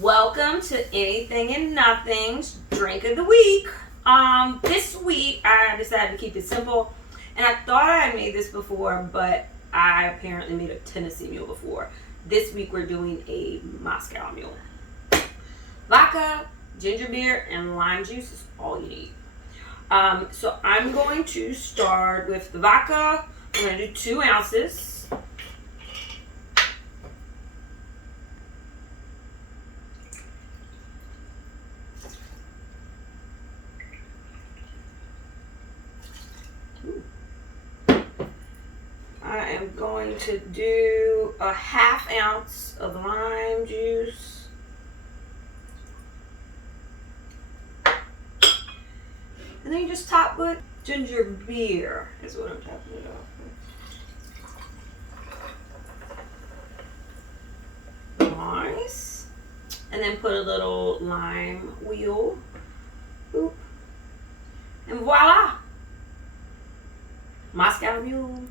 Welcome to Anything and Nothing's Drink of the Week. This week I decided to keep it simple, and I thought I had made this before, but I apparently made a Tennessee Mule before. This week we're doing a Moscow Mule. Vodka, ginger beer, and lime juice is all you need. So I'm going to start with the vodka. I'm going to do 2 ounces. I am going to do a 1/2 ounce of lime juice. And then you just top with ginger beer is what I'm topping it off with. Nice. And then put a little lime wheel. Boop. And voila! Moscow Mule.